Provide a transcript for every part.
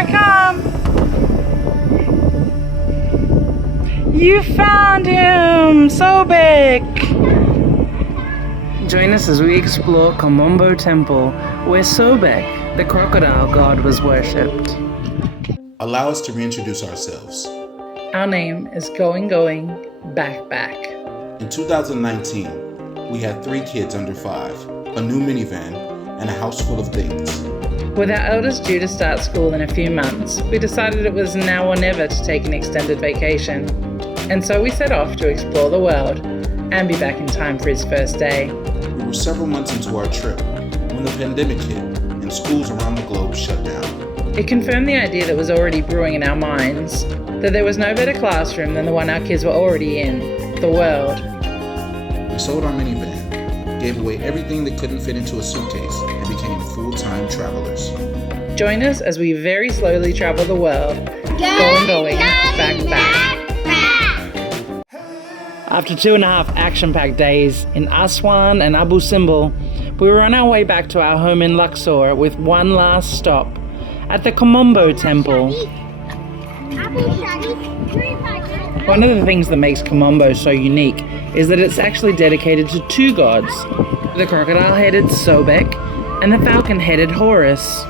I come. You found him, Sobek. Join us as we explore Kom Ombo Temple, where Sobek, the crocodile god, was worshipped. Allow us to reintroduce ourselves. Our name is GoingGoing.BackBack. In 2019, we had 3 kids under 5, a new minivan, and a house full of things. With our eldest due to start school in a few months, we decided it was now or never to take an extended vacation. And so we set off to explore the world and be back in time for his first day. We were several months into our trip when the pandemic hit and schools around the globe shut down. It confirmed the idea that was already brewing in our minds, that there was no better classroom than the one our kids were already in, the world. We sold our minivan, gave away everything that couldn't fit into a suitcase, and became full-time travelers. Join us as we very slowly travel the world, going, back. After 2.5 action-packed days in Aswan and Abu Simbel, we were on our way back to our home in Luxor with one last stop at the Kom Ombo Temple. One of the things that makes Kom Ombo so unique is that it's actually dedicated to 2 gods, the crocodile-headed Sobek and the falcon-headed Horus.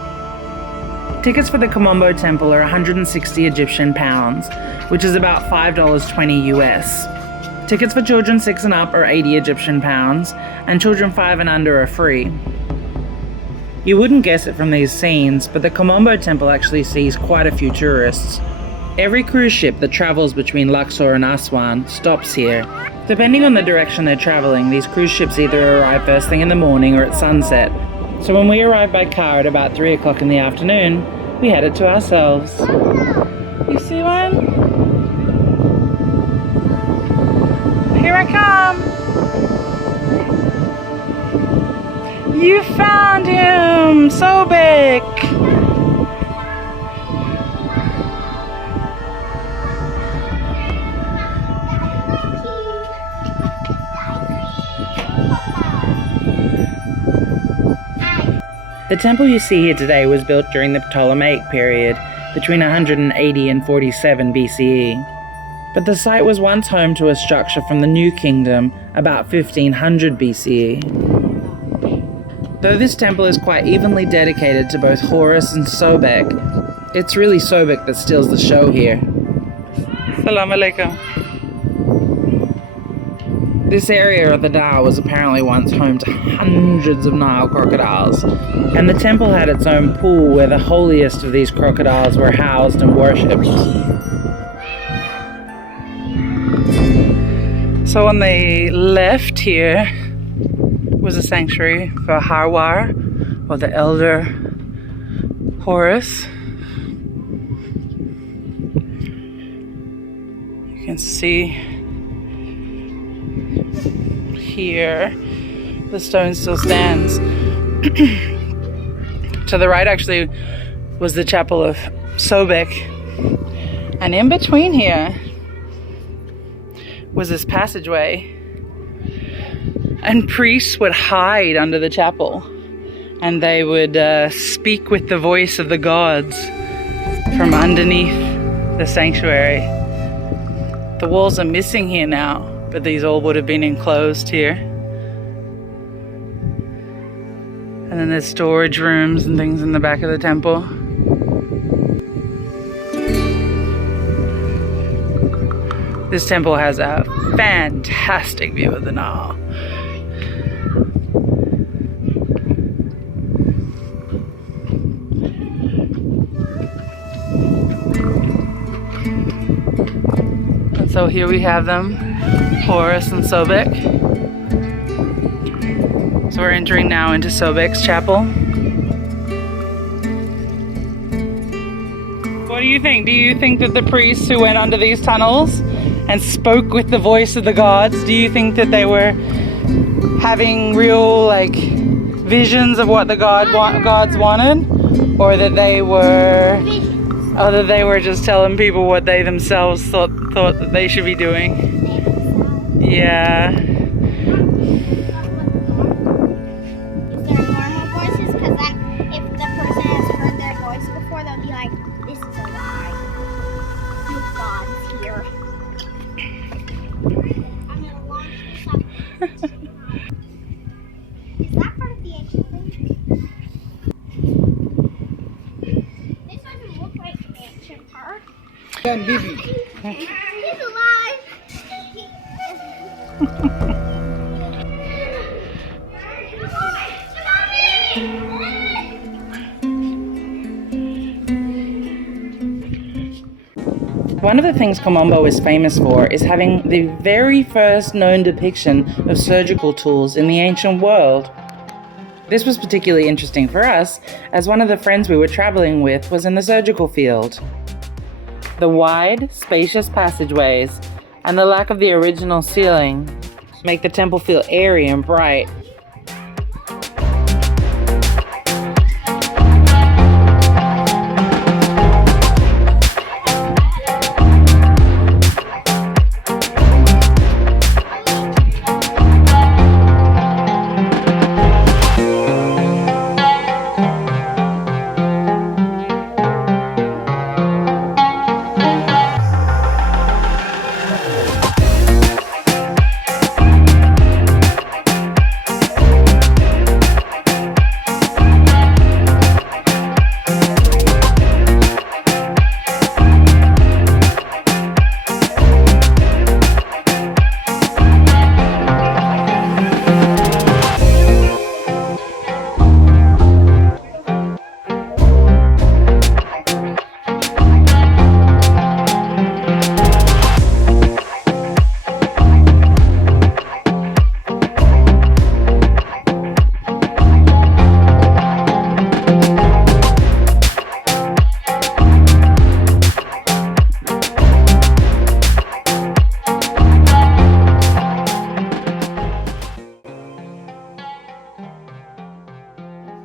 Tickets for the Kom Ombo Temple are 160 Egyptian pounds, which is about $5.20 US. Tickets for children 6 and up are 80 Egyptian pounds, and children 5 and under are free. You wouldn't guess it from these scenes, but the Kom Ombo Temple actually sees quite a few tourists. Every cruise ship that travels between Luxor and Aswan stops here. Depending on the direction they're traveling, these cruise ships either arrive first thing in the morning or at sunset. So when we arrived by car at about 3 o'clock in the afternoon, we had it to ourselves. You see one? Here I come. You found him, Sobek. The temple you see here today was built during the Ptolemaic period, between 180 and 47 BCE. But the site was once home to a structure from the New Kingdom about 1500 BCE. Though this temple is quite evenly dedicated to both Horus and Sobek, it's really Sobek that steals the show here. Salam alaikum. This area of the Nile was apparently once home to hundreds of Nile crocodiles, and the temple had its own pool where the holiest of these crocodiles were housed and worshipped. So on the left here was a sanctuary for Harwar, or the elder Horus. You can see here the stone still stands. To the right actually was the chapel of Sobek, and in between here was this passageway, and priests would hide under the chapel and they would speak with the voice of the gods from underneath the sanctuary. The walls are missing here now, but these all would have been enclosed here. And then there's storage rooms and things in the back of the temple. This temple has a fantastic view of the Nile. And so here we have them, Horus and Sobek. So we're entering now into Sobek's chapel. What do you think? Do you think that the priests who went under these tunnels and spoke with the voice of the gods, do you think that they were having real visions of what the gods wanted, or that they were just telling people what they themselves thought that they should be doing? Yeah. Is there normal voices? Because then if the person has heard their voice before, gonna be like, this is a lie. No God's here. I'm gonna launch this up. Is that part of the ancient thing? This doesn't look like the ancient part. He's alive. One of the things Kom Ombo is famous for is having the very first known depiction of surgical tools in the ancient world. This was particularly interesting for us, as one of the friends we were traveling with was in the surgical field. The wide, spacious passageways and the lack of the original ceiling make the temple feel airy and bright.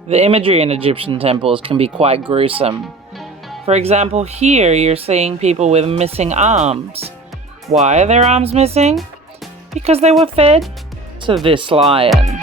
The imagery in Egyptian temples can be quite gruesome. For example, here you're seeing people with missing arms. Why are their arms missing? Because they were fed to this lion.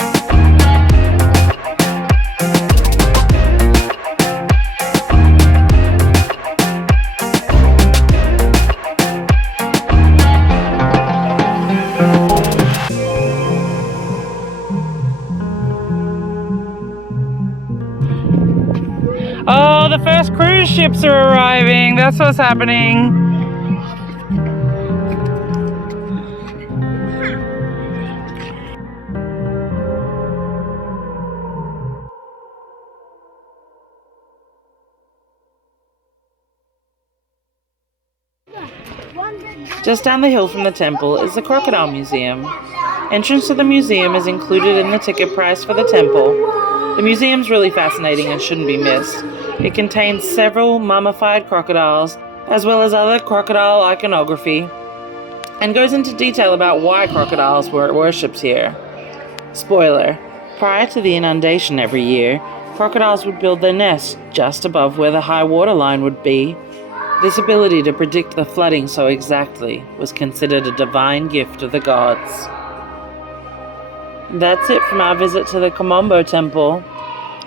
Oh, the first cruise ships are arriving. That's what's happening. Just down the hill from the temple is the Crocodile Museum. Entrance to the museum is included in the ticket price for the temple. The museum's really fascinating and shouldn't be missed. It contains several mummified crocodiles, as well as other crocodile iconography, and goes into detail about why crocodiles were worshipped here. Spoiler, prior to the inundation every year, crocodiles would build their nests just above where the high water line would be. This ability to predict the flooding so exactly was considered a divine gift of the gods. That's it from our visit to the Kom Ombo temple.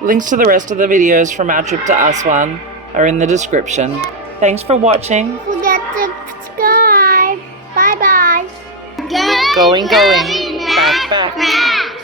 Links to the rest of the videos from our trip to Aswan are in the description. Thanks for watching. Don't forget to subscribe. Bye bye. Going, back, back.